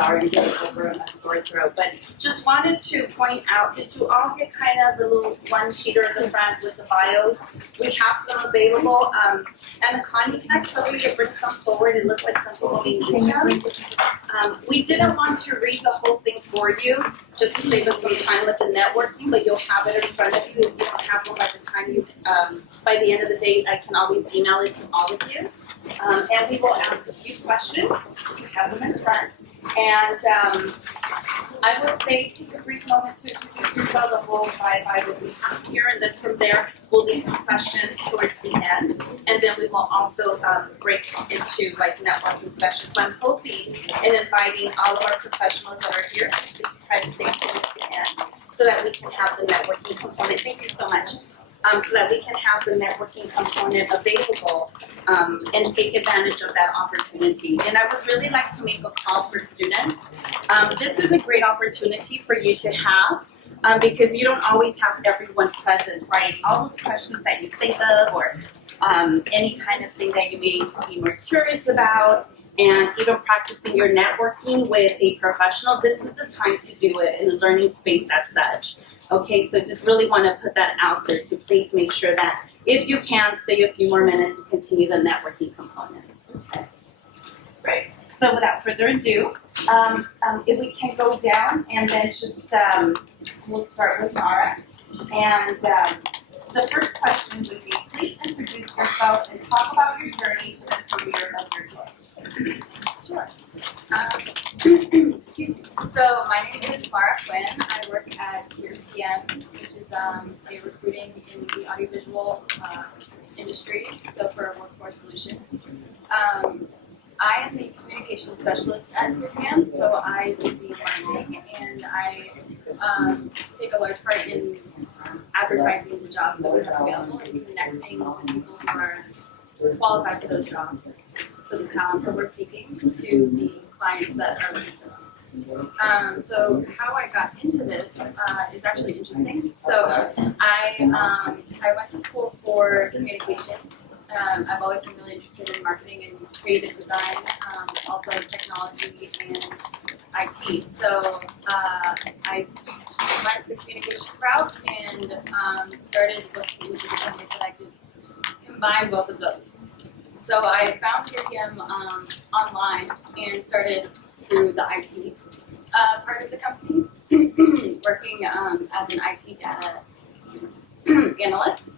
sorry, I'm getting over a sore throat. But just wanted to point out, did you all get kind of the little one sheeter in the front with the bios? We have some available. And the Connie, can I tell you to bring some forward? It looks like some people may need them. We didn't want to read the whole thing for you, just to save us some time with the networking, but you'll have it in front of you. If you don't have one by the time you, by the end of the day, I can always email it to all of you. And we will ask a few questions. You have them in front. And I would say take a brief moment to introduce yourself. The whole 5 will be here, and then from there we'll leave some questions towards the end, and then we will also break into like networking sessions. So I'm hoping and inviting all of our professionals that are here to try to stay towards the end, so that we can have the networking component. Thank you so much. So that we can have the networking component available and take advantage of that opportunity. And I would really like to make a call for students. This is a great opportunity for you to have because you don't always have everyone present, right? All those questions that you think of or any kind of thing that you may be more curious about, and even practicing your networking with a professional, this is the time to do it in a learning space as such. Okay, so just really want to put that out there to please make sure that if you can, stay a few more minutes to continue the networking component. Okay, great. So without further ado, if we can go down and then just, we'll start with Mara. And the first question would be, please introduce yourself and talk about your journey to the career of your choice. Sure. So my name is Mara Quinn. I work at PCC, which is a recruiting in the audiovisual industry, so for Workforce Solutions. I am the communication specialist at PCC, so I do the marketing and I take a large part in advertising the jobs that we have available and connecting with people who are qualified for those jobs. So the talent that we're seeking to the clients that are looking for them. So how I got into this is actually interesting. So I went to school for communications. I've always been really interested in marketing and creative design, also technology and IT. So I went the communication route and started looking into different ways that I could combine both of those. So I found PCC online and started through the IT part of the company, working as an IT data analyst,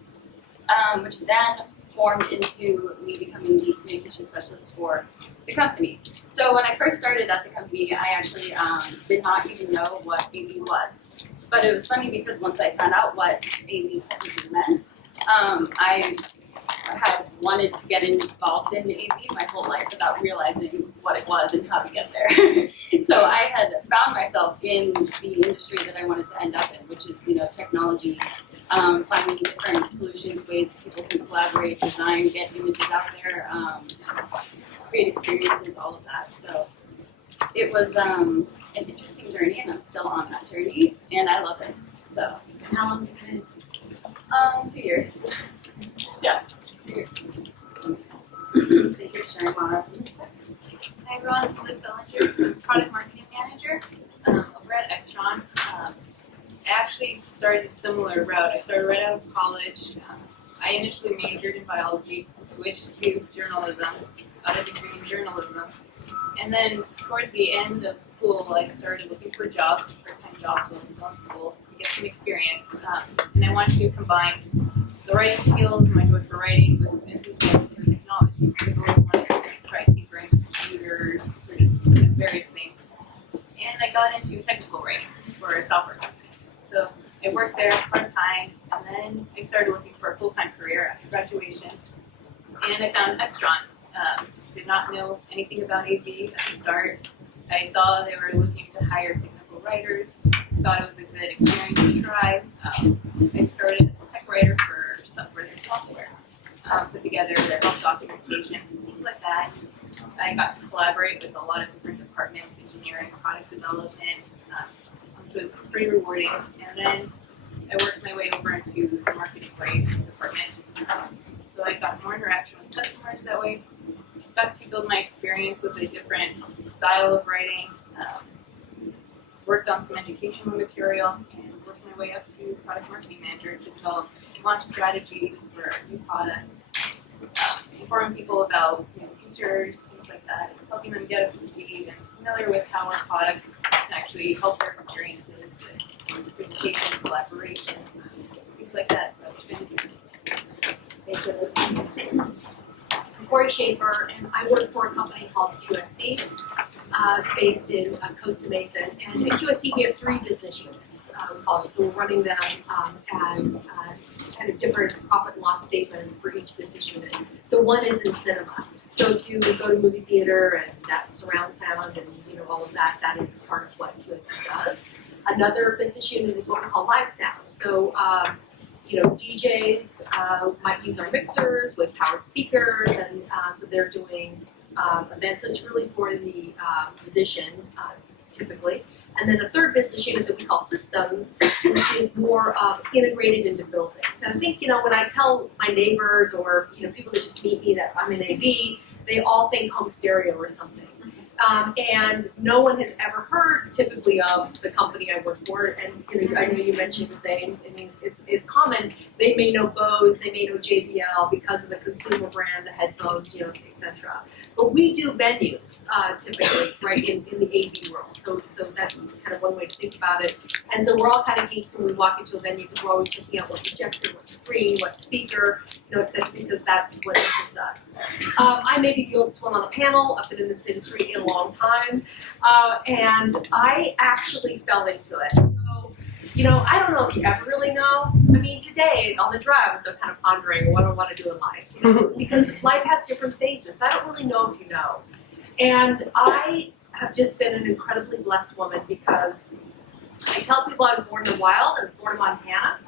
which then formed into me becoming the communication specialist for the company. So when I first started at the company, I actually did not even know what AV was. But it was funny because once I found out what AV technically meant, I had wanted to get involved in AV my whole life without realizing what it was and how to get there. So I had found myself in the industry that I wanted to end up in, which is, technology, finding different solutions, ways people can collaborate, design, get images out there, create experiences, all of that. So it was an interesting journey, and I'm still on that journey, and I love it. So How long have you been? 2 years. Yeah. 2 years. So here's Sharon Mara. Hi everyone, I'm Liz Sellinger, Product Marketing Manager over at Extron. I actually started a similar route. I started right out of college. I initially majored in biology, switched to journalism, got a degree in journalism. And then towards the end of school, I started looking for jobs, part-time jobs while I was still in school, to get some experience. And I wanted to combine the writing skills, my joy for writing, with enthusiasm for technology. So I really wanted to try tinkering with computers, or just various things. And I got into technical writing for a software company. So I worked there part-time, and then I started looking for a full-time career after graduation. And I found Extron. Did not know anything about AV at the start. I saw they were looking to hire technical writers. Thought it was a good experience to try. I started as a tech writer for their software. Put together their help documentation, things like that. I got to collaborate with a lot of different departments, engineering, product development, which was pretty rewarding. And then I worked my way over into the marketing department. So I got more interaction with customers that way. Got to build my experience with a different style of writing, Worked on some educational material and worked my way up to product marketing manager to develop launch strategies for new products, informing people about new features, things like that, helping them get up to speed and familiar with how our products can actually help their experiences with communication, collaboration, things like that. So it's been Thank you. I'm Corey Schaefer, and I work for a company called QSC, based in Costa Mesa. And at QSC, we have 3 business units, we call it. So we're running them as kind of different profit and loss statements for each business unit. So one is in cinema. So if you go to movie theater and that surround sound and all of that, that is part of what QSC does. Another business unit is what we call live sound. So DJs might use our mixers with powered speakers, and so they're doing events. So it's really for the musician, typically. And then a third business unit that we call systems, which is more integrated into buildings. And I think, when I tell my neighbors or, people that just meet me that I'm in AV, they all think home stereo or something. And no one has ever heard typically of the company I work for. And I know you mentioned the same. I mean, it's common. They may know Bose, they may know JBL because of the consumer brand, the headphones, etc. But we do venues typically, right, in the AV world. So that's kind of one way to think about it. And so we're all kind of geeks when we walk into a venue because we're always checking out what projector, what screen, what speaker, etc. Because that's what interests us. I may be the oldest one on the panel. I've been in this industry a long time, and I actually fell into it. So, I don't know if you ever really know. I mean, today on the drive, I was still kind of pondering what I want to do in life, because life has different phases. I don't really know if you know. And I have just been an incredibly blessed woman because I tell people I was born in the wild. I was born in Montana.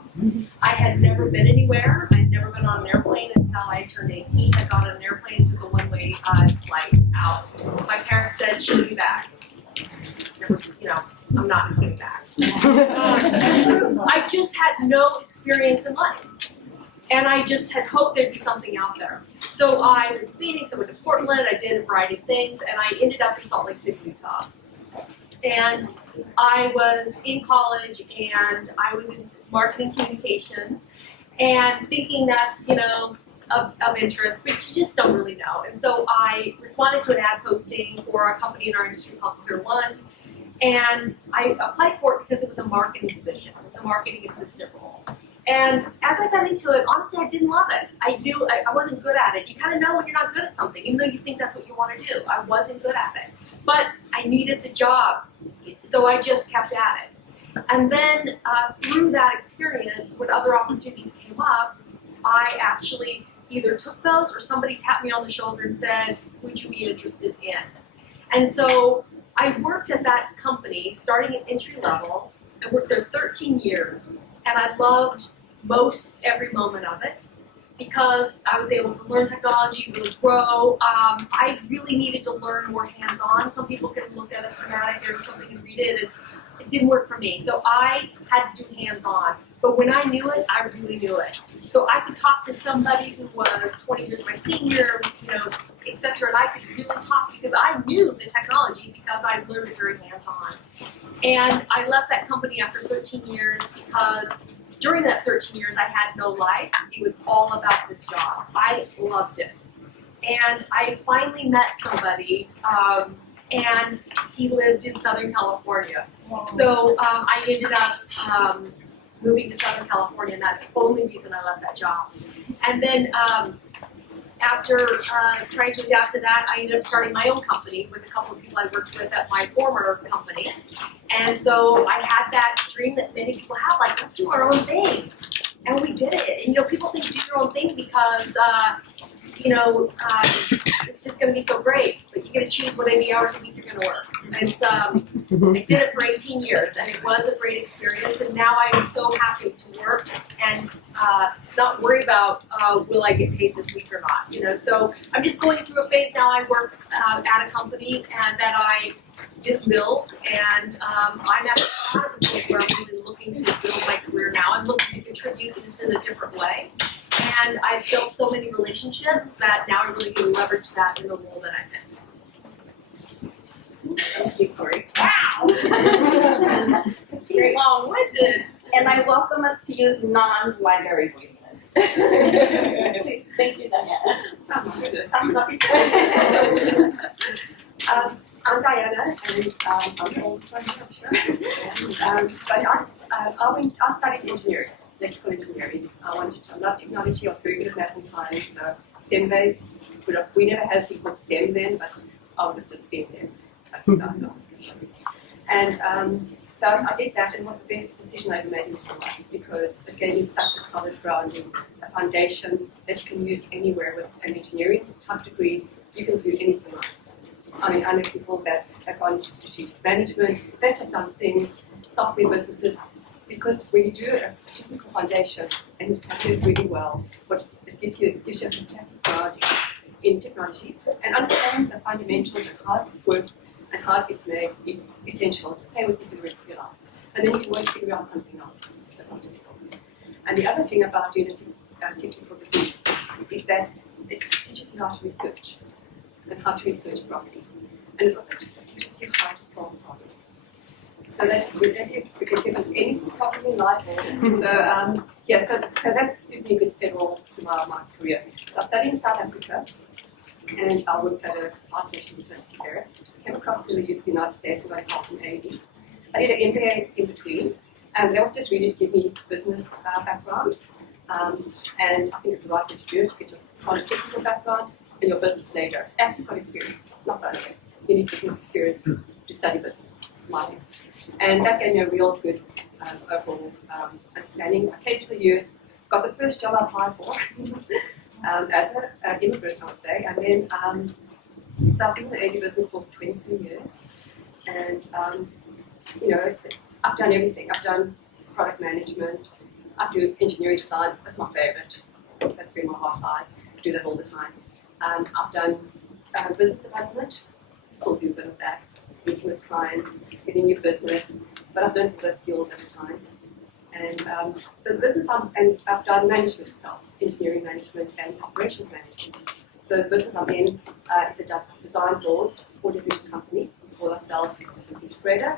I had never been anywhere. I had never been on an airplane until I turned 18. I got on an airplane and took a one-way flight out. My parents said, she'll be back. Never, I'm not coming back. I just had no experience in life. And I just had hoped there'd be something out there. So I went to Phoenix, I went to Portland, I did a variety of things, and I ended up in Salt Lake City, Utah. And I was in college, and I was in marketing communications, and thinking that's, of interest, but you just don't really know. And so I responded to an ad posting for a company in our industry called Clear One, and I applied for it because it was a marketing position. It was a marketing assistant role. And as I got into it, honestly, I didn't love it. I knew I wasn't good at it. You kind of know when you're not good at something, even though you think that's what you want to do. I wasn't good at it. But I needed the job, so I just kept at it. And then through that experience, when other opportunities came up, I actually either took those or somebody tapped me on the shoulder and said, would you be interested in? And so I worked at that company, starting at entry level. I worked there 13 years, and I loved most every moment of it because I was able to learn technology, really grow. I really needed to learn more hands-on. Some people can look at a schematic or something and read it, and it didn't work for me. So I had to do hands-on. But when I knew it, I really knew it. So I could talk to somebody who was 20 years my senior, et cetera, and I could really talk because I knew the technology because I learned it very hands-on. And I left that company after 13 years because during that 13 years, I had no life. It was all about this job. I loved it. And I finally met somebody, and he lived in Southern California. Wow. So I ended up moving to Southern California, and that's the only reason I left that job. And then after trying to adapt to that, I ended up starting my own company with a couple of people I worked with at my former company. And so I had that dream that many people have, like, let's do our own thing. And we did it. And, people think do your own thing because, it's just going to be so great. But you get to choose what 80 hours a week you're going to work. And it's, I did it for 18 years, and it was a great experience. And now I'm so happy to work and not worry about will I get paid this week or not. So I'm just going through a phase now. I work at a company and that I didn't build, and I'm actually out of the point where I'm really looking to build my career now. I'm looking to contribute just in a different way. And I've built so many relationships that now I really can leverage that in the role that I'm in. Thank you, Corey. Great. Long-winded. And I welcome us to use non-library voices. Thank you, Diana. I'm Diana, and I'm the oldest one here, I'm sure. But I studied engineering, electrical engineering. I love technology. I was very good at math and science, so STEM-based. We never had people STEM then, but I would have just been there. And so I did that, and it was the best decision I ever made in my life because it gave me such a solid grounding, a foundation that you can use anywhere with an engineering type degree. You can do anything like. I mean, I know people that have gone into strategic management, they've just done things, software businesses, because when you do a technical foundation and you study it really well, what it gives you a fantastic grounding in technology, and understand the fundamentals of how it works and how it gets made is essential to stay with you for the rest of your life. And then you can always figure out something else. That's not difficult. And the other thing about doing a technical degree is that it teaches you how to research and how to research properly. And it also teaches you how to solve problems. So that you can give any problem in life. So that stood me in good stead all throughout my career. So I studied in South Africa, and I worked at a fast station utility there. Came across to the United States and got help from AD. I did an MBA in between, and that was just really to give me business background. And I think it's the right thing to do to get your solid technical background and your business later. After you've got experience, not that way. You need business experience to study business, marketing. And that gave me a real good overall understanding. I came to the US, got the first job I applied for as an immigrant, I would say, and then so I've been in the AD business for 23 years, and I've done everything. I've done product management, I do engineering design. That's my favorite. That's where my heart lies. I do that all the time. I've done business development. Still do a bit of that, meeting with clients, getting new business, but I've learned those skills over time. And so the business, and I've done management itself, engineering management and operations management. So the business I'm in is a design board for division company. We call ourselves a system integrator.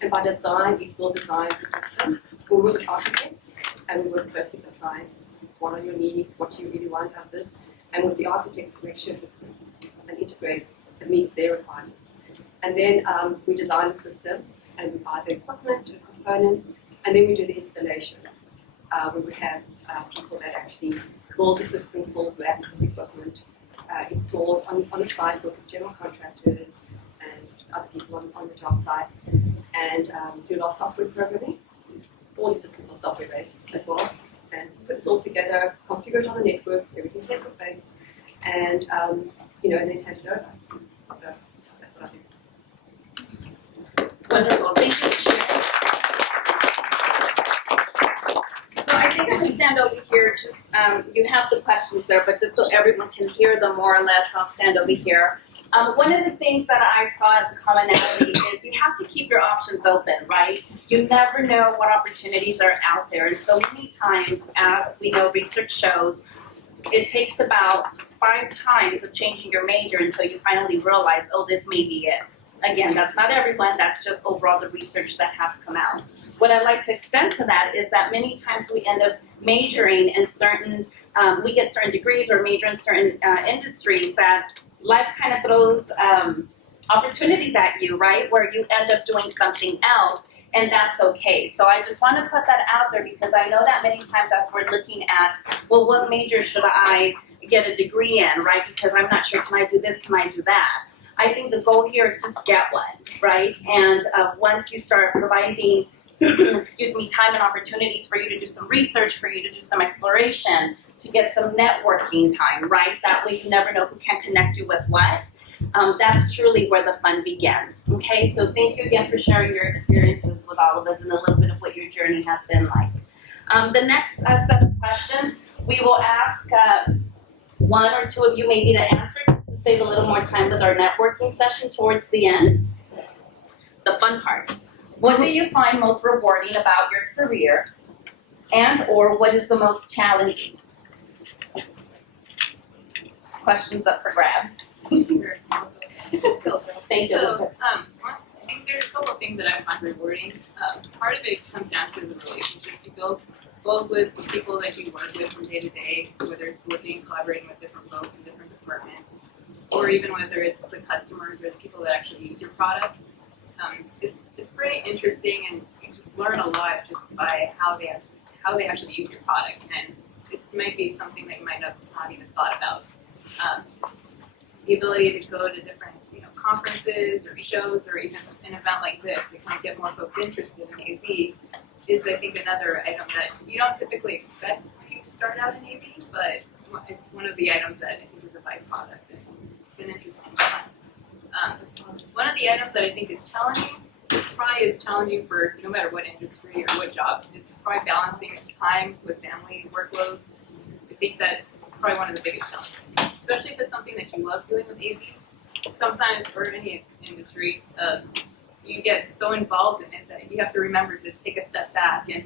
And by design, we'll design the system. We work with architects, and we work closely with the clients. What are your needs? What do you really want out of this? And with the architects to make sure it looks good and integrates and meets their requirements. And then we design the system, and we buy the equipment and components, and then we do the installation. We would have people that actually build the systems, build racks of equipment, installed on the site, work with general contractors and other people on the job sites, and do a lot of software programming. All the systems are software based as well, and put this all together, configure it on the networks, everything's network based, and and then hand it over. So that's what I do. Wonderful, thank you for sharing. So I think I'm going to stand over here, just, you have the questions there, but just so everyone can hear them more or less, I'll stand over here. One of the things that I saw as a commonality is you have to keep your options open, right? You never know what opportunities are out there, and so many times, as we know research shows, it takes about 5 times of changing your major until you finally realize, oh, this may be it. Again, that's not everyone, that's just overall the research that has come out. What I like to extend to that is that many times we end up majoring in certain, we get certain degrees or major in certain industries that life kind of throws opportunities at you, right? Where you end up doing something else, and that's okay. So I just want to put that out there because I know that many times as we're looking at, well, what major should I get a degree in, right? Because I'm not sure, can I do this, can I do that? I think the goal here is just get one, right? And once you start providing, excuse me, time and opportunities for you to do some research, for you to do some exploration, to get some networking time, right? That way you never know who can connect you with what. That's truly where the fun begins, okay? So thank you again for sharing your experiences with all of us and a little bit of what your journey has been like. The next set of questions, we will ask one or two of you maybe to answer to save a little more time with our networking session towards the end. The fun part. What do you find most rewarding about your career, and or what is the most challenging? Questions up for grabs. Thank you. So, I think there's a couple of things that I find rewarding. Part of it comes down to the relationships you build, both with the people that you work with from day to day, whether it's working, collaborating with different folks in different departments, or even whether it's the customers or the people that actually use your products. It's pretty interesting, and you just learn a lot just by how they actually use your product, and it might be something that you might not even thought about. The ability to go to different conferences or shows, or even an event like this, it can get more folks interested in AV, is I think another item that you don't typically expect when you start out in AV, but it's one of the items that I think is a byproduct, and it's been interesting. One of the items that I think is challenging, probably is challenging for no matter what industry or what job, it's probably balancing time with family workloads. I think that it's probably one of the biggest challenges, especially if it's something that you love doing with AV. Sometimes, or any industry, you get so involved in it that you have to remember to take a step back and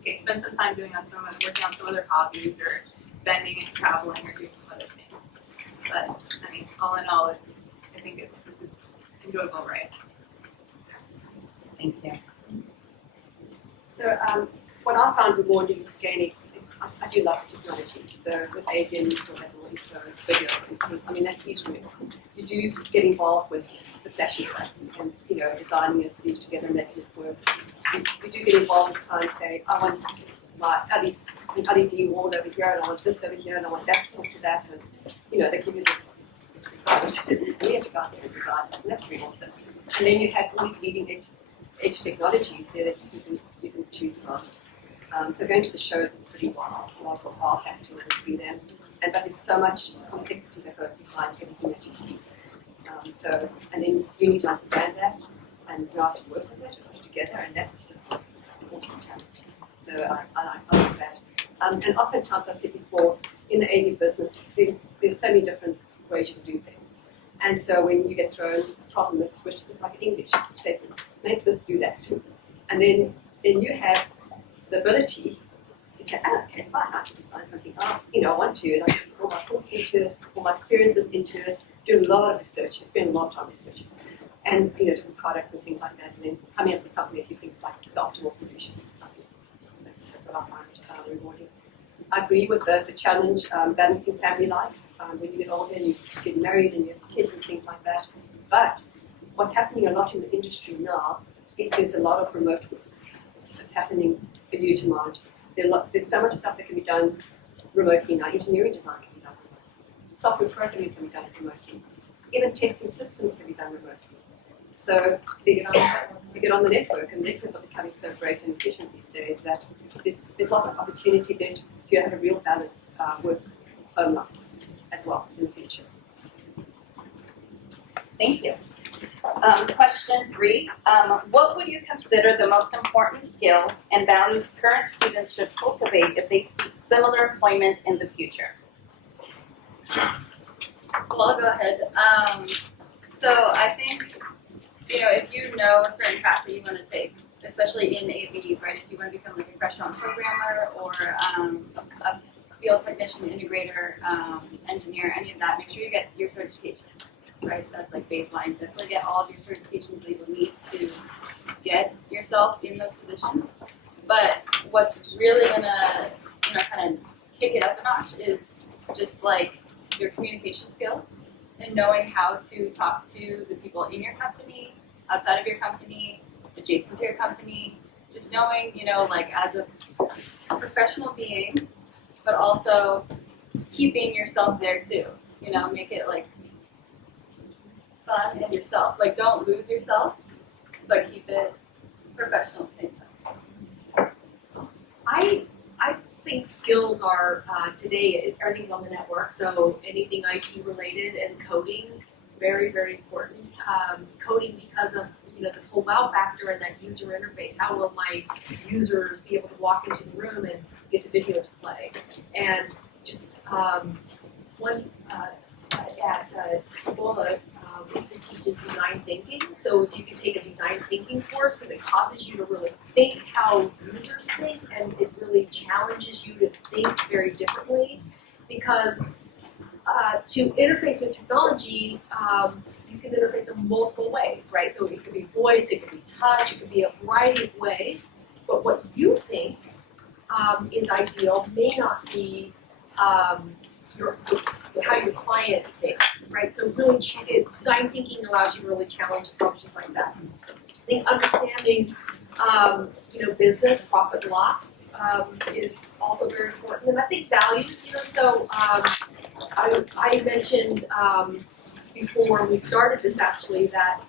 okay, spend some time working on some other hobbies, or spending and traveling, or doing some other things. But I mean, all in all, I think it's an enjoyable ride. Thank you. So what I found rewarding again is I do love technology. So with AVM, you saw that also video, for instance. I mean, that is real. You do get involved with the flashy stuff and designing it, putting it together, and making it work. You do get involved with clients say, I want my LED wall over here, and I want this over here, and I want that to talk to that, and they give you this requirement. And you have to go out there and design it, and that's pretty awesome. And then you have all these leading edge technologies there that you can choose from. So going to the shows is pretty wild. A lot of wow factor when you see them. But there's so much complexity that goes behind everything that you see. And then you need to understand that and you have to work with it, put it together, and that's just an awesome challenge. So I like that. And oftentimes, I've said before, in the AV business, there's so many different ways you can do things. And so when you get thrown a problem that's switched, it's like English. They make this, do that. And then you have the ability to say, okay, fine, I can design something up. I want to, and I put all my thoughts into it, all my experiences into it, do a lot of research, you spend a lot of time researching, and different products and things like that, and then coming up with something that you think is like the optimal solution. That's what I find rewarding. I agree with the challenge, balancing family life. When you get older and you get married and you have kids and things like that. But what's happening a lot in the industry now is there's a lot of remote work. It's happening for you to mind. There's so much stuff that can be done remotely now. Engineering design can be done remotely. Software programming can be done remotely. Even testing systems can be done remotely. So they get on the network, and networks are becoming so great and efficient these days that there's lots of opportunity there to have a real balanced work home life as well in the future. Thank you. Question 3, what would you consider the most important skills and values current students should cultivate if they seek similar employment in the future? Well, I'll go ahead. So I think, if you know a certain path that you want to take, especially in AV, right? If you want to become like a restaurant programmer or a field technician, integrator, engineer, any of that, make sure you get your certification, right? That's like baseline. Definitely get all of your certifications that you will need to get yourself in those positions. But what's really gonna, kind of kick it up a notch is just like your communication skills and knowing how to talk to the people in your company, outside of your company, adjacent to your company. Just knowing, like as a professional being, but also keeping yourself there too. Make it like fun and yourself. Like don't lose yourself, but keep it professional at the same time. I think skills are today everything's on the network, so anything IT related and coding, very, very important. Coding because of this whole wow factor and that user interface. How will my users be able to walk into the room and get the video to play? And just one at Ebola, we used to teach design thinking. So if you can take a design thinking course, because it causes you to really think how users think, and it really challenges you to think very differently. Because to interface with technology, you can interface in multiple ways, right? So it could be voice, it could be touch, it could be a variety of ways. But what you think is ideal may not be how your client thinks, right? So really, design thinking allows you to really challenge assumptions like that. I think understanding, business profit and loss is also very important, and I think values. So I mentioned before we started this actually that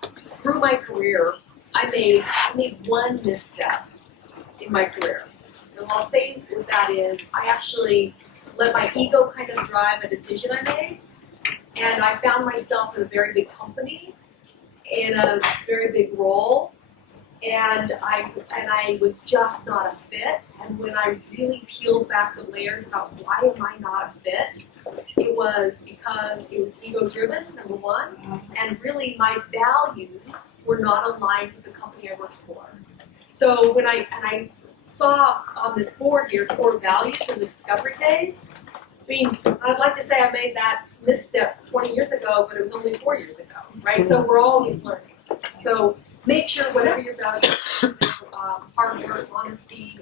through my career I made one misstep in my career. And what I'll say with that is I actually let my ego kind of drive a decision I made, and I found myself in a very big company, in a very big role, and I was just not a fit. And when I really peeled back the layers about why am I not a fit, it was because it was ego driven, number one, and really my values were not aligned with the company I worked for. So when I saw on this board here core values from the discovery days. I mean, I'd like to say I made that misstep 20 years ago, but it was only 4 years ago, right? So we're always learning. So make sure whatever your values, hard work, honesty,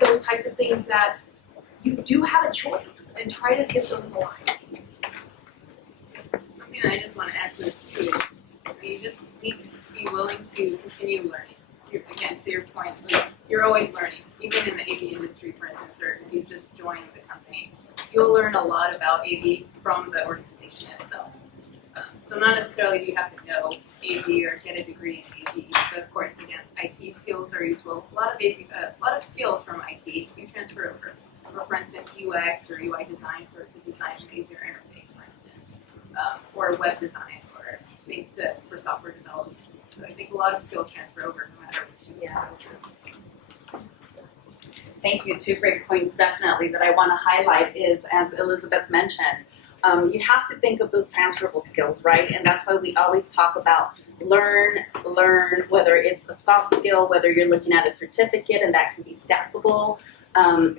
those types of things that you do have a choice, and try to get those aligned. Something I just want to add to this too is you just need to be willing to continue learning. Again, to your point, you're always learning. Even in the AV industry, for instance, or if you just joined the company, you'll learn a lot about AV from the organization itself. So not necessarily do you have to know AV or get a degree in AV, but of course, again, IT skills are useful. A lot of skills from IT you transfer over. For instance, UX or UI design for the design of user interface, for instance, or web design or things for software development. So I think a lot of skills transfer over no matter what you do. Thank you. 2 great points definitely that I want to highlight is, as Elizabeth mentioned, you have to think of those transferable skills, right? And that's why we always talk about learn, whether it's a soft skill, whether you're looking at a certificate and that can be stackable.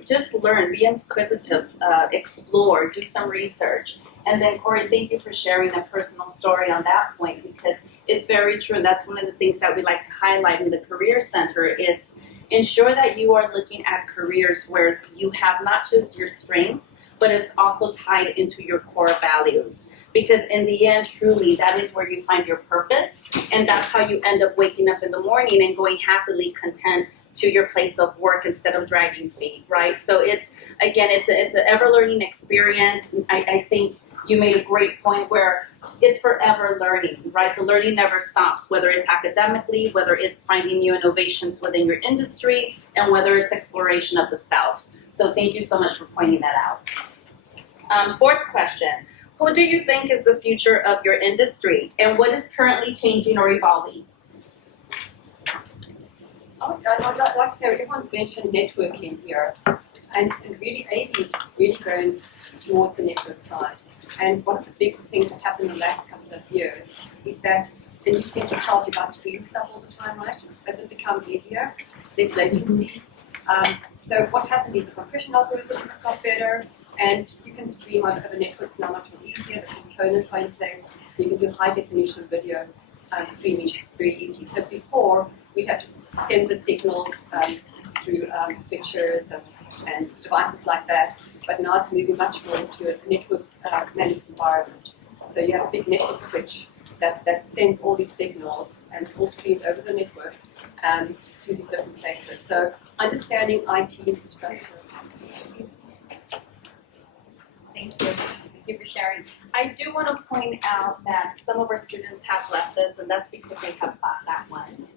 Just learn, be inquisitive, explore, do some research. And then Corey, thank you for sharing a personal story on that point, because it's very true. And that's one of the things that we like to highlight in the Career Center. It's ensure that you are looking at careers where you have not just your strengths, but it's also tied into your core values. Because in the end, truly, that is where you find your purpose. And that's how you end up waking up in the morning and going happily content to your place of work instead of dragging feet, right? So it's an ever-learning experience. I think you made a great point where it's forever learning, right? The learning never stops, whether it's academically, whether it's finding new innovations within your industry, and whether it's exploration of the self. So thank you so much for pointing that out. 4th question, who do you think is the future of your industry, and what is currently changing or evolving? I'd like to say everyone's mentioned networking here, and really AV is really going towards the network side. And one of the big things that happened in the last couple of years is that, and you said yourself about stream stuff all the time, right? As it become easier, there's latency. So what happened is the compression algorithms have got better, and you can stream over networks now much more easier. The components are in place, so you can do high definition video streaming very easy. So before, we'd have to send the signals through switchers and devices like that. But now it's moving much more into a network managed environment. So you have a big network switch that sends all these signals, and it's all streamed over the network to these different places. So understanding IT infrastructure. Thank you. Thank you for sharing. I do want to point out that some of our students have left us, and that's because they have thought that one.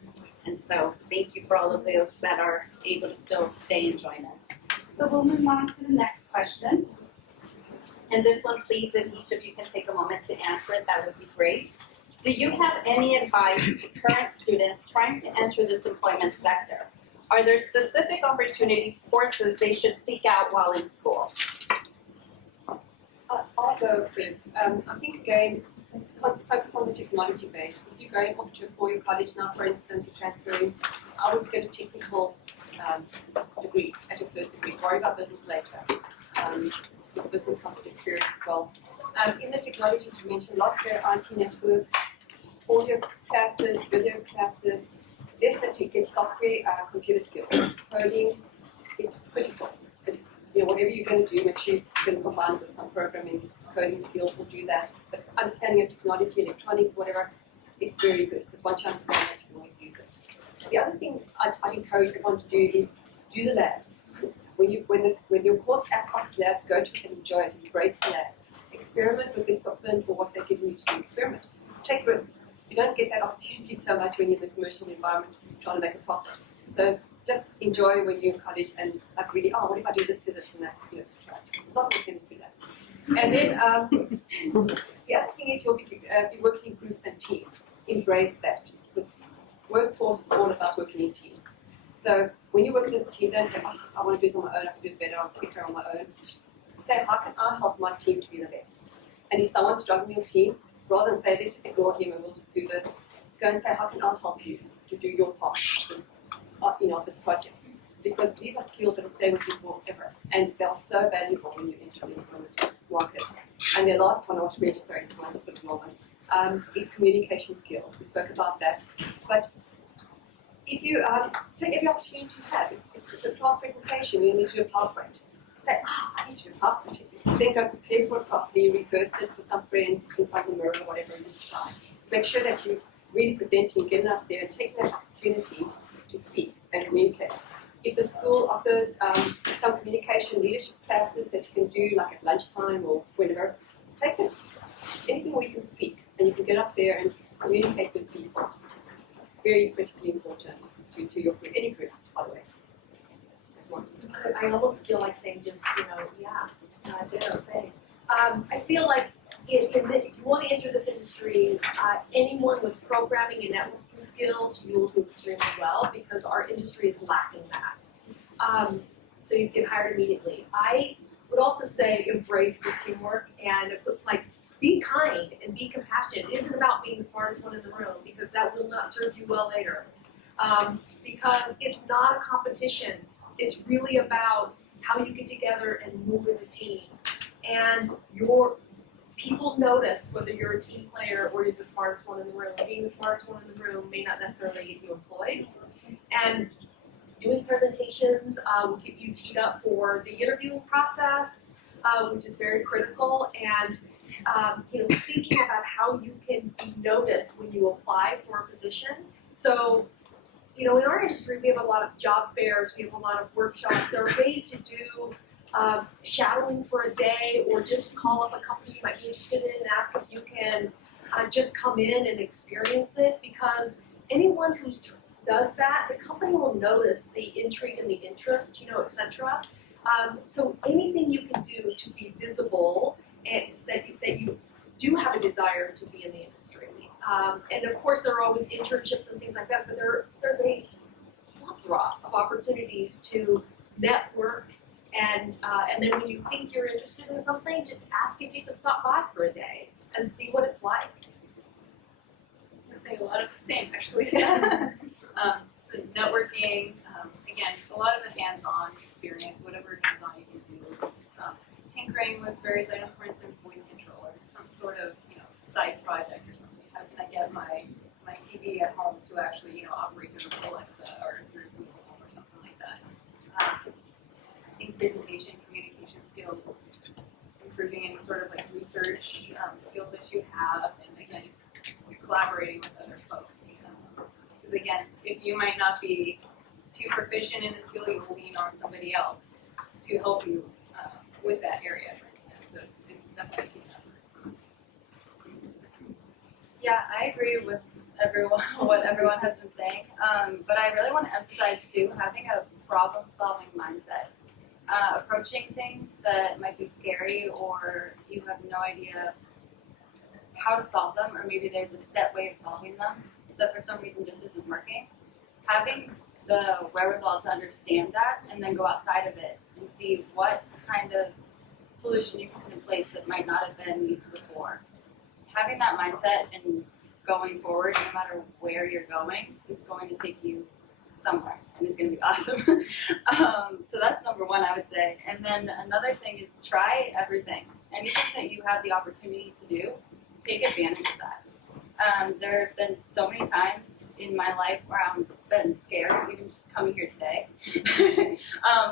And so thank you for all of those that are able to still stay and join us. So we'll move on to the next question. And this one, please, if each of you can take a moment to answer it, that would be great. Do you have any advice to current students trying to enter this employment sector? Are there specific opportunities, courses they should seek out while in school? I'll go first. I think again, focus on the technology base. If you're going off to a 4-year college now, for instance, you're transferring, I would get a technical degree as your first degree. Worry about business later. With business concept experience as well. In the technologies we mentioned, a lot of their IT network audio classes, video classes, definitely get software, computer skills. Coding is critical. Whatever you're going to do, make sure you can combine it with some programming, coding skills will do that. But understanding of technology, electronics, whatever, is very good because once you understand that, you can always use it. The other thing I'd encourage everyone to do is do the labs. When your course Appbox labs, go to and enjoy it, embrace the labs. Experiment with the equipment or what they're giving you to do. Experiment. Take risks. You don't get that opportunity so much when you're in a commercial environment trying to make a profit. So just enjoy when you're in college and like really, what if I do this to this and that? Just try it. A lot of things do that. And then the other thing is you'll be working in groups and teams. Embrace that because workforce is all about working in teams. So when you're working as a team, don't say, I want to do this on my own, I can do it better, I'll take care on my own. Say, how can I help my team to be the best? And if someone's struggling in your team, rather than say, let's just ignore him and we'll just do this, go and say, how can I help you to do your part of this project? Because these are skills that will stay with you forever, and they're so valuable when you enter the employment market. And the last one I want to mention, sorry, it's a bit moment, is communication skills. We spoke about that. But if you take every opportunity to have, if it's a class presentation, you need to do a PowerPoint. Say, I need to do a PowerPoint. Then go prepare for it properly, rehearse it with some friends in front of the mirror or whatever you try. Make sure that you're really presenting, getting out there and taking that opportunity to speak and communicate. If the school offers some communication leadership classes that you can do like at lunchtime or whenever, take them. Anything where you can speak and you can get up there and communicate with people. Very critically important to your group, any group, by the way. That's one. I almost feel like saying just, ditto, same. I feel like if you want to enter this industry, anyone with programming and networking skills, you will do extremely well because our industry is lacking that. So you get hired immediately. I would also say embrace the teamwork and be kind and be compassionate. It isn't about being the smartest one in the room because that will not serve you well later. Because it's not a competition. It's really about how you get together and move as a team. And your people notice whether you're a team player or you're the smartest one in the room. Being the smartest one in the room may not necessarily get you employed. And doing presentations will get you teed up for the interviewing process, which is very critical. And thinking about how you can be noticed when you apply for a position. So, in our industry, we have a lot of job fairs, we have a lot of workshops. There are ways to do shadowing for a day, or just call up a company you might be interested in and ask if you can just come in and experience it. Because anyone who does that, the company will notice the intrigue and the interest, etc. So anything you can do to be visible and that you do have a desire to be in the industry. And of course there are always internships and things like that, but there's a plethora of opportunities to network and then when you think you're interested in something, just ask if you can stop by for a day and see what it's like. I say a lot of the same actually. The networking, again, a lot of the hands-on experience, whatever hands-on you can do. Tinkering with various items, for instance, voice control or some sort of side project or something. How can I get my TV at home to actually operate through Alexa or through Google Home or something like that? I think presentation, communication skills, improving any sort of research skills that you have, and again, collaborating with other folks. Because again, if you might not be too proficient in a skill, you will lean on somebody else to help you with that area, for instance. So it's definitely a team effort. Yeah, I agree with what everyone has been saying, but I really want to emphasize too having a problem-solving mindset. Approaching things that might be scary or you have no idea how to solve them, or maybe there's a set way of solving them that for some reason just isn't working. Having the wherewithal to understand that and then go outside of it and see what kind of solution you can put in place that might not have been used before. Having that mindset and going forward, no matter where you're going, is going to take you somewhere, and it's going to be awesome. So that's number one, I would say. And then another thing is try everything. Anything that you have the opportunity to do, take advantage of that. There have been so many times in my life where I've been scared, even coming here today.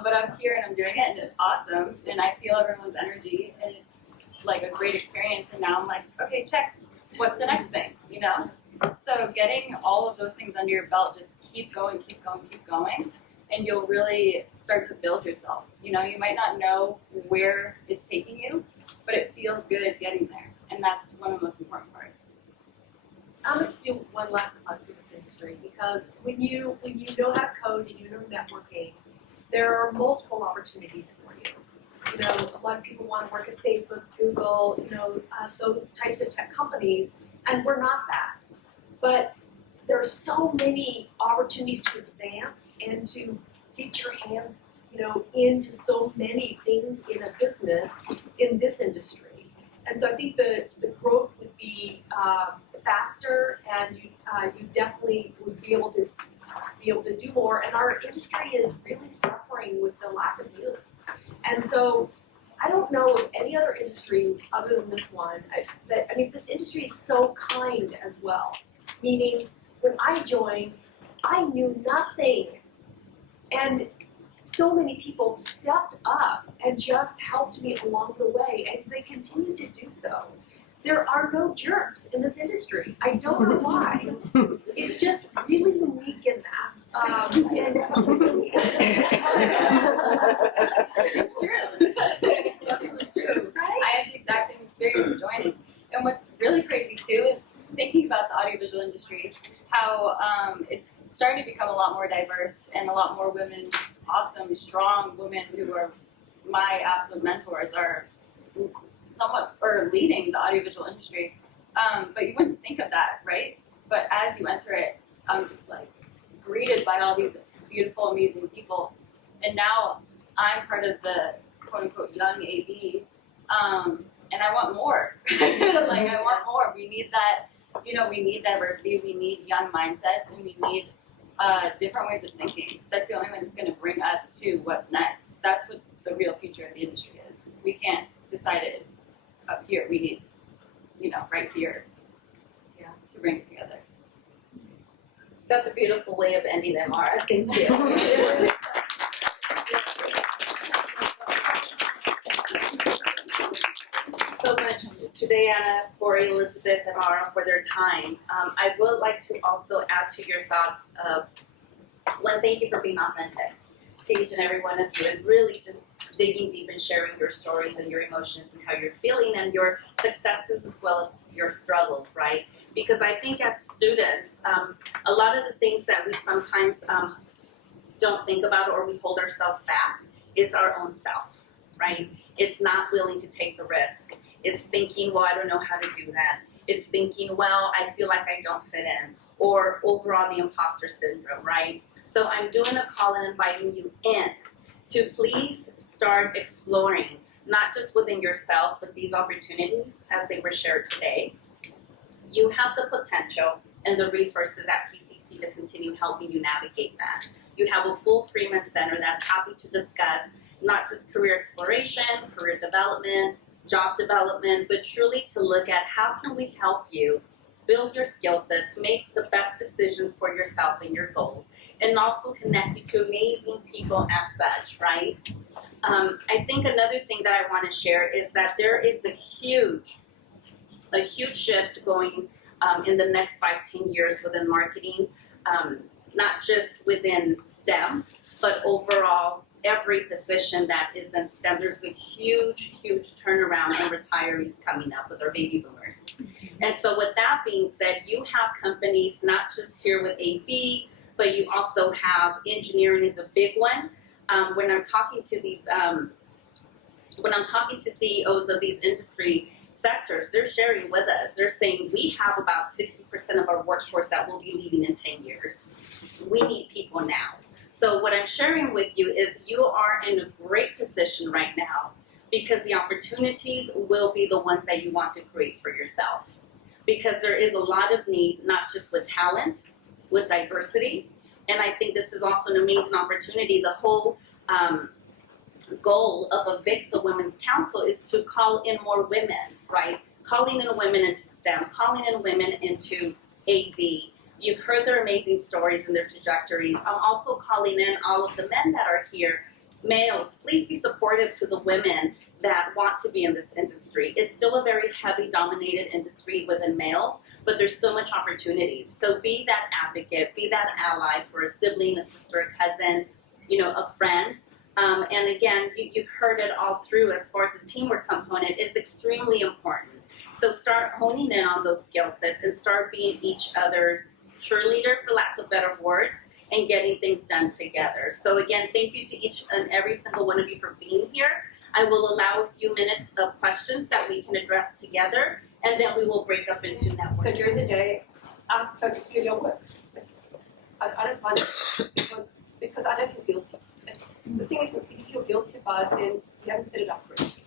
But I'm here and I'm doing it, and it's awesome. And I feel everyone's energy, and it's like a great experience. And now I'm like, okay, check. What's the next thing? You know? So getting all of those things under your belt, just keep going, keep going, keep going, and you'll really start to build yourself. You know, you might not know where it's taking you, but it feels good getting there, and that's one of the most important parts. Let's do one last plug for this industry, because when you know how to code and you know networking, there are multiple opportunities for you. You know, a lot of people want to work at Facebook, Google, you know, those types of tech companies, and we're not that. But there are so many opportunities to advance and to get your hands, you know, into so many things in a business in this industry. And so I think the growth would be faster, and you definitely would be able to do more. And our industry is really suffering with the lack of youth. And so I don't know of any other industry other than this one this industry is so kind as well. Meaning, when I joined, I knew nothing. And so many people stepped up and just helped me along the way, and they continue to do so. There are no jerks in this industry. I don't know why. It's just really unique in that. It's true. It's definitely true. Right? I had the exact same experience joining. And what's really crazy too is thinking about the audiovisual industry, how it's starting to become a lot more diverse, and a lot more women, awesome, strong women who are my absolute mentors, are leading the audiovisual industry. But you wouldn't think of that, right? But as you enter it, I'm just like greeted by all these beautiful, amazing people. And now I'm part of the quote unquote young AV. And I want more. Like, I want more. We need that, you know, we need diversity, we need young mindsets, and we need different ways of thinking. That's the only way that's going to bring us to what's next. That's what the real future of the industry is. We can't decide it up here. We need, you know, right here, to bring it together. That's a beautiful way of ending it, Mara. Thank you. So much to Diana, Corey, Elizabeth, and Mara for their time. I would like to also add to your thoughts of, one, thank you for being authentic to each and every one of you, and really just digging deep and sharing your stories and your emotions and how you're feeling and your successes as well as your struggles, right? Because I think as students, a lot of the things that we sometimes don't think about or we hold ourselves back is our own self, right? It's not willing to take the risk. It's thinking, well, I don't know how to do that. It's thinking, well, I feel like I don't fit in, or overall the imposter syndrome, right? So I'm doing a call and inviting you in to please start exploring, not just within yourself, but these opportunities as they were shared today. You have the potential and the resources at PCC to continue helping you navigate that. You have a full Freeman Center that's happy to discuss not just career exploration, career development, job development, but truly to look at how can we help you build your skill sets, make the best decisions for yourself and your goals, and also connect you to amazing people as such, right? I think another thing that I want to share is that there is a huge shift going in the next 5-10 years within marketing, not just within STEM, but overall every position that is in STEM. There's a huge turnaround in retirees coming up with our baby boomers. And so with that being said, you have companies not just here with AV, but you also have engineering is a big one. When I'm talking to these, when I'm talking to CEOs of these industry sectors, they're sharing with us. They're saying we have about 60% of our workforce that will be leaving in 10 years. We need people now. So what I'm sharing with you is you are in a great position right now because the opportunities will be the ones that you want to create for yourself. Because there is a lot of need, not just with talent, with diversity. And I think this is also an amazing opportunity. The whole goal of a VIXA Women's Council is to call in more women, right? calling in women into STEM, calling in women into AV. You've heard their amazing stories and their trajectories. I'm also calling in all of the men that are here. Males, please be supportive to the women that want to be in this industry. It's still a very heavy dominated industry within males, but there's so much opportunities. So be that advocate, be that ally for a sibling, a sister, a cousin, a friend. And again, you've heard it all through as far as the teamwork component is extremely important. So start honing in on those skill sets and start being each other's cheerleader, for lack of better words, and getting things done together. So again, thank you to each and every single one of you for being here. I will allow a few minutes of questions that we can address together, and then we will break up into networks. So during the day, I focus on your work. I don't find it because I don't feel guilty. The thing is, if you feel guilty about it, then you haven't set it up correctly.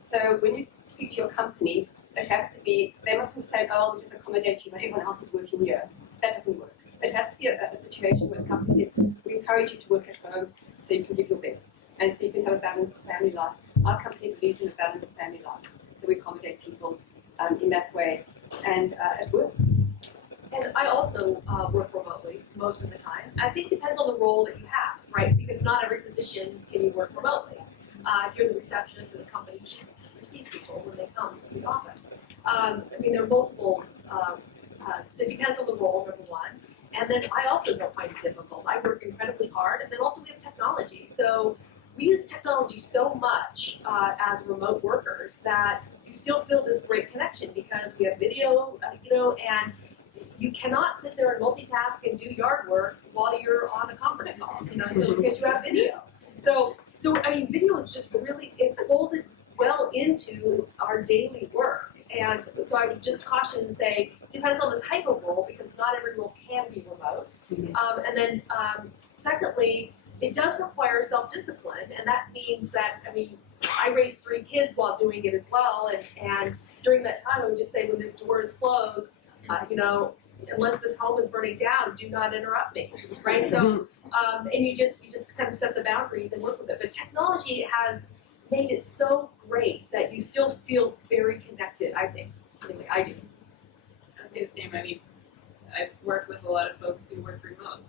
So when you speak to your company, it has to be, they mustn't say, oh, we just accommodate you, but everyone else is working here. That doesn't work. It has to be a situation where the company says, we encourage you to work at home so you can give your best and so you can have a balanced family life. Our company believes in a balanced family life. So we accommodate people in that way, and it works. And I also work remotely most of the time. I think it depends on the role that you have, right? Because not every position can you work remotely. If you're the receptionist of the company, you should receive people when they come to the office. There are multiple, so it depends on the role, number one. And then I also don't find it difficult. I work incredibly hard, and then also we have technology. So we use technology so much as remote workers that you still feel this great connection because we have video, and you cannot sit there and multitask and do yard work while you're on a conference call, so because you have video. So video is just really, it's folded well into our daily work. And so I would just caution and say, depends on the type of role, because not every role can be remote. And then secondly, it does require self-discipline, and that means that, I raised 3 kids while doing it as well, and during that time I would just say, when this door is closed, unless this home is burning down, do not interrupt me, right? So, and you just kind of set the boundaries and work with it. But technology has made it so great that you still feel very connected, I think. Anyway, I do. I'd say the same. I've worked with a lot of folks who work remote.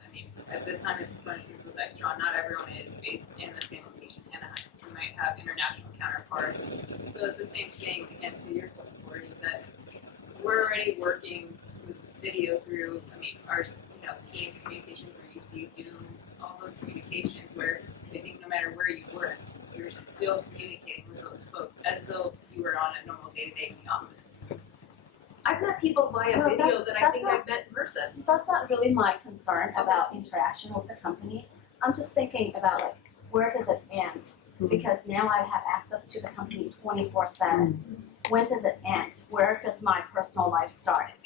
At this time, it's for instance with Extron, not everyone is based in the same location, Anaheim. You might have international counterparts. So it's the same thing, again, to your point, Corey, is that we're already working with video through, our Teams communications, where you see Zoom, all those communications where I think no matter where you work, you're still communicating with those folks as though you were on a normal day-to-day in the office. I've met people via video that I think I've met in person. That's not really my concern about interaction with the company. I'm just thinking about where does it end? Because now I have access to the company 24/7. When does it end? Where does my personal life start?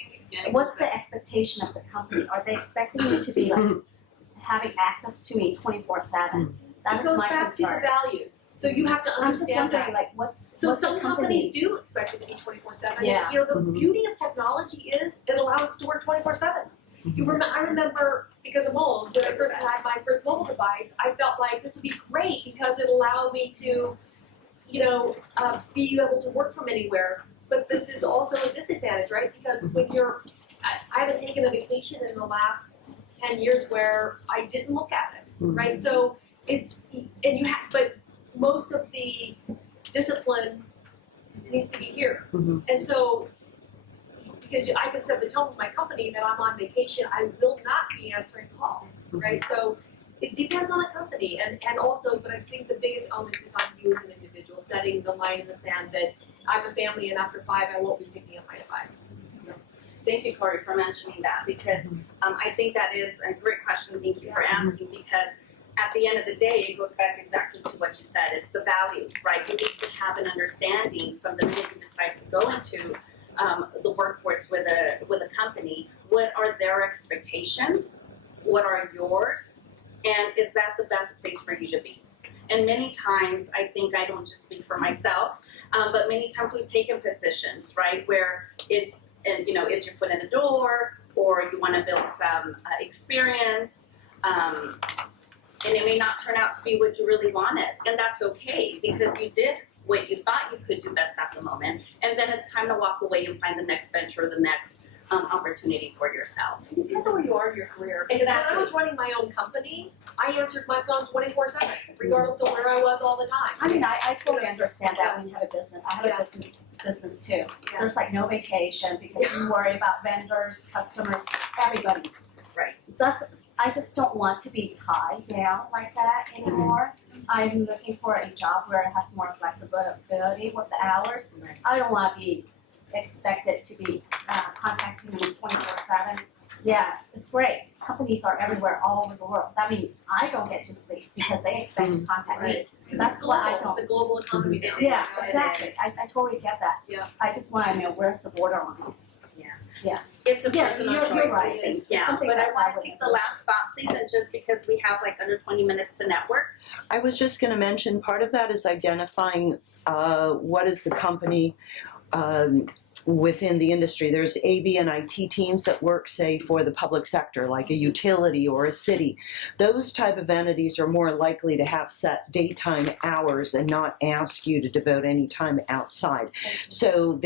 What's the expectation of the company? Are they expecting me to be having access to me 24/7? That It is goes my back concern. to the values. So you have to I'm just understand wondering, that. what's So what's some the company? companies do expect it to be 24/7. Yeah. The beauty of technology is it allows us to work 24/7. I remember, because of mold, when I first had my first mobile device, I felt like this would be great because it allowed me to, be able to work from anywhere. But this is also a disadvantage, right? Because when I haven't taken a vacation in the last 10 years where I didn't look at it, right? So but most of the discipline needs to be here. And so, because I can set the tone with my company that I'm on vacation, I will not be answering calls, right? So it depends on the company, and also, but I think the biggest onus is on you as an individual, setting the line in the sand that I'm a family, and after 5, I won't be picking up my device. Thank you, Corey, for mentioning that, because I think that is a great question. Thank you for asking, because at the end of the day, it goes back exactly to what you said. It's the values, right? You need to have an understanding from the minute you decide to go into the workforce with a company. What are their expectations? What are yours? And is that the best place for you to be? And many times, I think, I don't just speak for myself, but many times we've taken positions, right, where it's your foot in the door, or you want to build some experience, and it may not turn out to be what you really wanted, and that's okay, because you did what you thought you could do best at the moment, and then it's time to walk away and find the next venture or the next opportunity for yourself. It depends on where you are in your career. Because when I was running my own company, I answered my phone 24/7, regardless of where I was all the time. I mean, I totally understand that when you have a business. I have a business too. Yeah. There's like no vacation because you worry about vendors, customers, everybody. Right. I just don't want to be tied down like that anymore. I'm looking for a job where it has more flexibility with the hours. Right. I don't want to be expected to be contacting me 24/7. Yeah, it's great. Companies are everywhere, all over the world. I mean, I don't get to sleep because they expect to contact me. Because That's it's what I global. don't. It's a global economy now. Yeah, exactly. I totally get that. Yeah. I just want to know where's the border on It's a Yeah, personal you're choice. right. I think. It's Yeah, something but I that want I to would take the last thought, please, and just because we have like under 20 minutes to network. I was just going to mention part of that is identifying what is the company within the industry. There's AV and IT teams that work, say, for the public sector, like a utility or a city. Those type of entities are more likely to have set daytime hours and not ask you to devote any time outside. So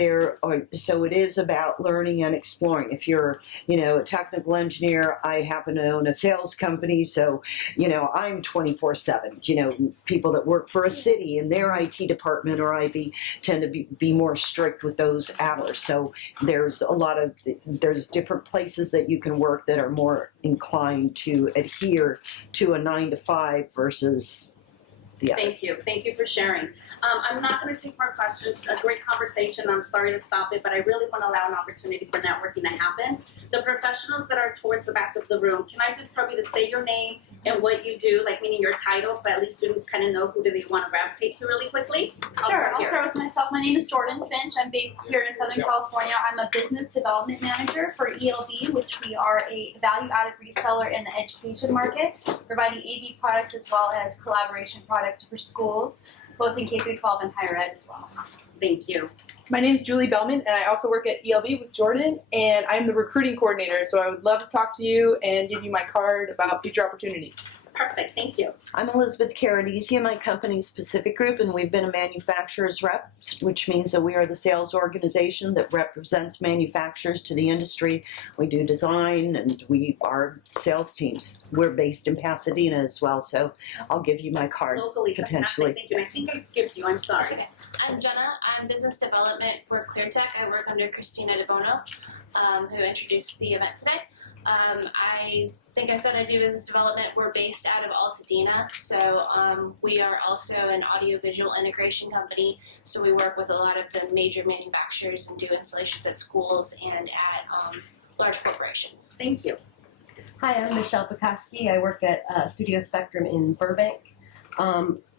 so it is about learning and exploring. If you're, a technical engineer, I happen to own a sales company, so, I'm 24/7. People that work for a city in their IT department or IB tend to be more strict with those hours. So there's there's different places that you can work that are more inclined to adhere to a 9 to 5 versus the other. Thank you for sharing. I'm not going to take more questions. A great conversation. I'm sorry to stop it, but I really want to allow an opportunity for networking to happen. The professionals that are towards the back of the room, can I just tell you to say your name and what you do, like meaning your title, so at least students kind of know who do they want to gravitate to really quickly? Sure, I'll start with myself. My name is Jordan Finch. I'm based here in Southern California. I'm a business development manager for ELB, which we are a value-added reseller in the education market, providing AV products as well as collaboration products for schools, both in K-12 and higher ed as well. Thank you. My name is Julie Bellman, and I also work at ELB with Jordan, and I'm the recruiting coordinator, so I would love to talk to you and give you my card about future opportunities. Perfect. Thank you. I'm Elizabeth Caradisi, my company's Pacific Group, and we've been a manufacturer's rep, which means that we are the sales organization that represents manufacturers to the industry. We do design, and we are sales teams. We're based in Pasadena as well, so I'll give you my card Locally, potentially. fantastic. Thank you. I think I skipped you. I'm sorry. That's okay. I'm Jenna. I'm business development for ClearTech. I work under Christina DeBono, who introduced the event today. I think I said I do business development. We're based out of Altadena, so we are also an audiovisual integration company. So we work with a lot of the major manufacturers and do installations at schools and at large corporations. Thank you. Hi, I'm Michelle Pekoski. I work at Studio Spectrum in Burbank.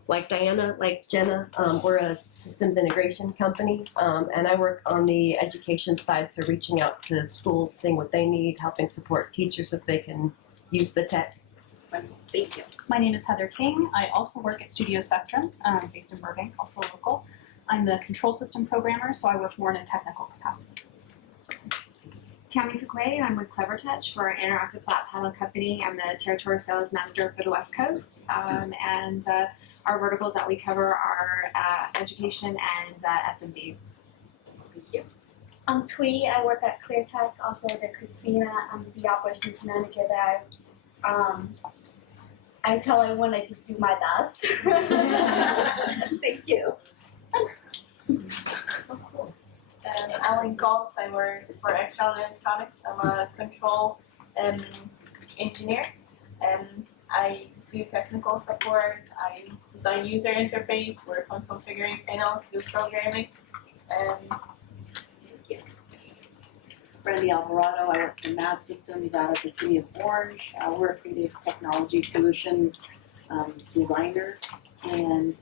Like Diana, like Jenna, we're a systems integration company, and I work on the education side, so reaching out to schools, seeing what they need, helping support teachers if they can use the tech. Thank you. My name is Heather King. I also work at Studio Spectrum, based in Burbank, also local. I'm the control system programmer, so I work more in a technical capacity. Tammy Fuquay, I'm with CleverTouch. We're an interactive flat panel company. I'm the territory sales manager for the West Coast, and our verticals that we cover are education and SMB. Thank you. I'm Twee. I work at ClearTech, also the Christina. I'm the operations manager there. I tell everyone I just do my best. Thank you. Alan Goltz, I work for Extron Electronics. I'm a control engineer. I do technical support. I design user interface, work on configuring panels, do programming. Thank you. Brandy Alvarado, I work for Mad Systems out of the city of Orange. We're a creative technology solutions designer, and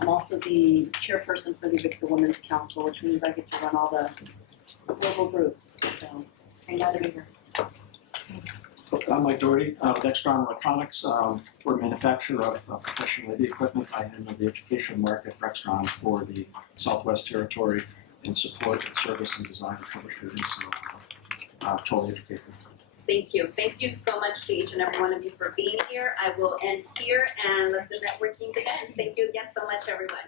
I'm also the chairperson for the Avixa Women's Council, which means I get to run all the global groups. So I'm glad to be here. I'm Mike Doherty with Extron Electronics. We're a manufacturer of professional AV equipment. I handle the education market for Extron for the Southwest Territory in support and service and design and troubleshooting. So totally educated. Thank you. Thank you so much to each and every one of you for being here. I will end here and let the networking begin. Thank you again so much, everyone.